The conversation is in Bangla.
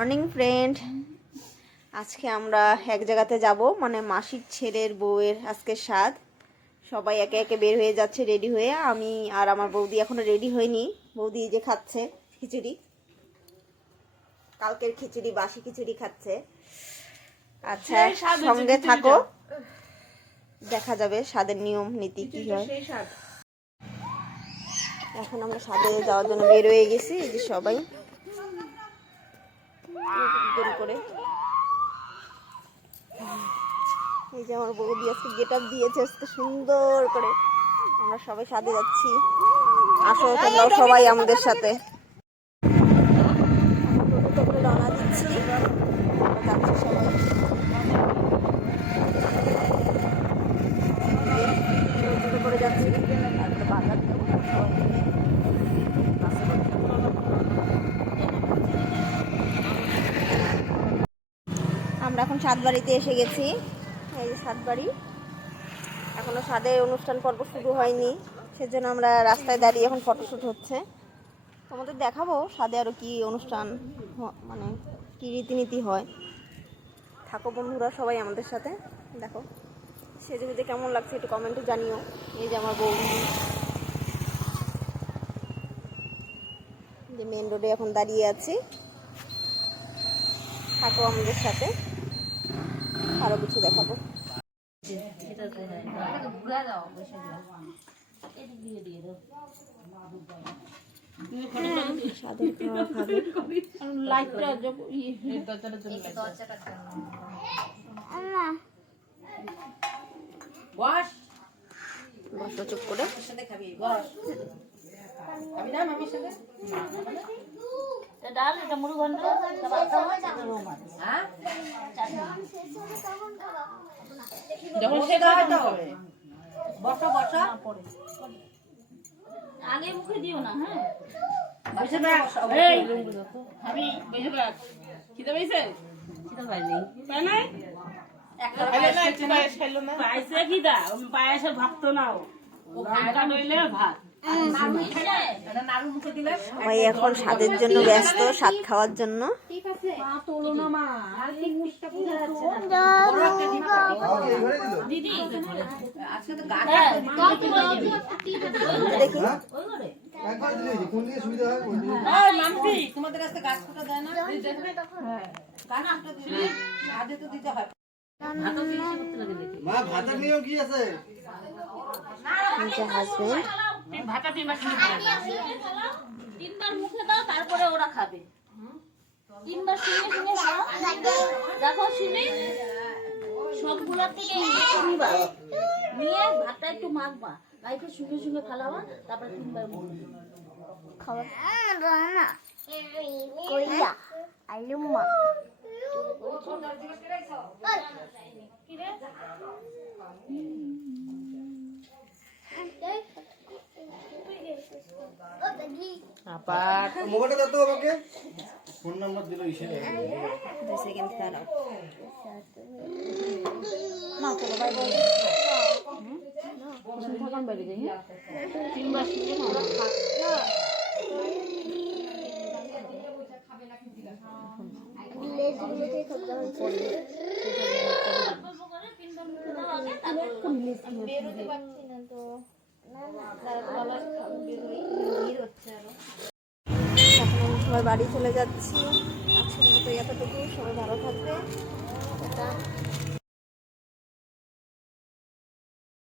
মর্নিং ফ্রেন্ড, আজকে আমরা এক জায়গাতে যাব, মানে মাসির ছেলের বউয়ের আজকে স্বাদ। সবাই একে একে বের হয়ে যাচ্ছে রেডি হয়ে। আমি আর আমার বৌদি এখনো রেডি হয়নি। বৌদি যে খাচ্ছে খিচুড়ি, কালকের খিচুড়ি, বাসি খিচুড়ি খাচ্ছে। আচ্ছা, সঙ্গে থাকো, দেখা যাবে স্বাদের নিয়ম নীতি কি হয়। এখন আমরা স্বাদে যাওয়ার জন্য বের হয়ে গেছি। এই যে সবাই করে, এই যে আমার বৌদি আজকে গেট আপ দিয়েছে আজকে সুন্দর করে। আমরা সবাই সাথে যাচ্ছি, আসো তোমরাও সবাই আমাদের সাথে। রওনা দিচ্ছি, যাচ্ছি সবাই। করে যাচ্ছি, তারপরে বাজার দেবো সবাই। আমরা এখন সাতবাড়িতে এসে গেছি। এই যে সাতবাড়ি, এখনো স্বাদের অনুষ্ঠান পর্ব শুরু হয়নি, সেজন্য আমরা রাস্তায় দাঁড়িয়ে এখন ফটোশ্যুট হচ্ছে। তোমাদের দেখাবো স্বাদে আরও কি অনুষ্ঠান, মানে কি রীতিনীতি হয়। থাকো বন্ধুরা সবাই আমাদের সাথে। দেখো সেজে বুঝে কেমন লাগছে একটু কমেন্টে জানিও। এই যে আমার বউ, যে মেন রোডে এখন দাঁড়িয়ে আছি। থাকো আমাদের সাথে, আরো কিছু দেখাবো। স্বাদের খাওয়া খাবে। বসো চুপ করে। ডাল এটা মুড়ি ঘন্ট যখন সেটা হবে বসা বসা আগে মুখে দিও না। হ্যাঁ বসে না, এই আমি বসে না। খিদে পেয়েছে? খিদে পাইনি। পাই নাই? একটা পায়েস খেলো না? পায়েসে খিদা, পায়েসে ভাত তো নাও। ও ভাতটা নইলে ভাত। সবাই এখন স্বাদের জন্য ব্যস্ত, স্বাদ খাওয়ার জন্য। তোমাদের কাছে গাছ কাটা দেয় না? গাছ কাটা দিলে আদে তো দিতে হয়। মা ভাতের নিয়ম কি আছে? তিনবার মুখে দাও, তারপরে ওরা খাবে। তিনবার শুনে শুনে দেখো, শুনে সবগুলোর থেকে নিবা, নিয়ে ভাতটা একটু মাখবা, মাইকে শুনে শুনে খালাবা, তারপরে তিনবার মুখে খাওয়া আলুমা। আবার মোবাইলটা দাও তো আমাকে। ফোন নাম্বার দিলো ইসে। 2 সেকেন্ড দাঁড়াও। না চলো বাই বাই। থাকান বাইরে যাই। তিনবার শুনে না। লেজগুলোতে খোঁজা হচ্ছে। বেরোতে পারছি না তো। সবাই বাড়ি চলে যাচ্ছি। আজকের মতো এতটুকু, সবাই ভালো থাকবে।